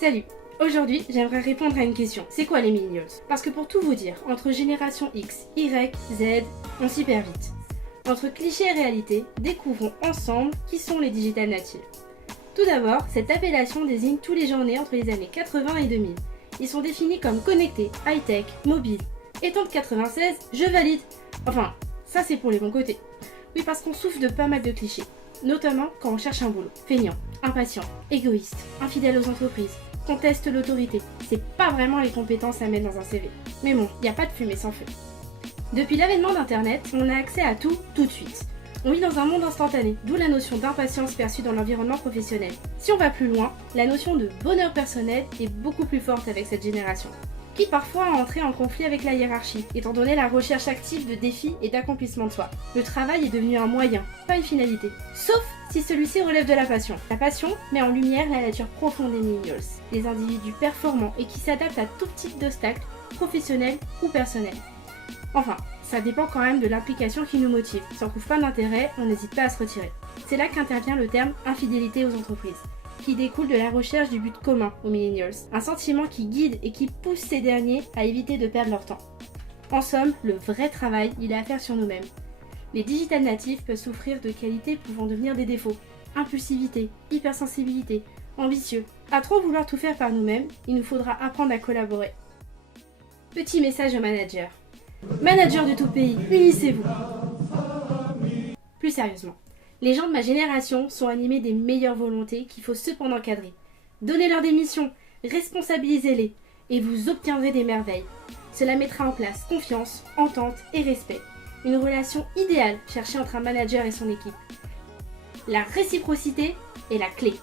Salut! Aujourd'hui, j'aimerais répondre à une question. C'est quoi les millennials? Parce que pour tout vous dire, entre génération X, Y, Z, on s'y perd vite. Entre clichés et réalité, découvrons ensemble qui sont les digital natives. Tout d'abord, cette appellation désigne tous les gens nés entre les années 80 et 2000. Ils sont définis comme connectés, high-tech, mobiles. Étant de 96, je valide. Enfin, ça c'est pour les bons côtés. Oui, parce qu'on souffre de pas mal de clichés. Notamment quand on cherche un boulot. Feignant, impatient, égoïste, infidèle aux entreprises, conteste l'autorité. C'est pas vraiment les compétences à mettre dans un CV. Mais bon, y a pas de fumée sans feu. Depuis l'avènement d'Internet, on a accès à tout de suite. On vit dans un monde instantané, d'où la notion d'impatience perçue dans l'environnement professionnel. Si on va plus loin, la notion de bonheur personnel est beaucoup plus forte avec cette génération, qui parfois a entré en conflit avec la hiérarchie, étant donné la recherche active de défis et d'accomplissement de soi. Le travail est devenu un moyen, pas une finalité. Sauf si celui-ci relève de la passion. La passion met en lumière la nature profonde des millennials, des individus performants et qui s'adaptent à tout type d'obstacles, professionnels ou personnels. Enfin, ça dépend quand même de l'implication qui nous motive. Si on trouve pas d'intérêt, on n'hésite pas à se retirer. C'est là qu'intervient le terme infidélité aux entreprises, qui découle de la recherche du but commun aux millennials, un sentiment qui guide et qui pousse ces derniers à éviter de perdre leur temps. En somme, le vrai travail, il est à faire sur nous-mêmes. Les digital natifs peuvent souffrir de qualités pouvant devenir des défauts. Impulsivité, hypersensibilité, ambitieux. À trop vouloir tout faire par nous-mêmes, il nous faudra apprendre à collaborer. Petit message aux managers. Managers de tout pays, unissez-vous. Plus sérieusement, les gens de ma génération sont animés des meilleures volontés qu'il faut cependant cadrer. Donnez-leur des missions, responsabilisez-les, et vous obtiendrez des merveilles. Cela mettra en place confiance, entente et respect. Une relation idéale cherchée entre un manager et son équipe. La réciprocité est la clé.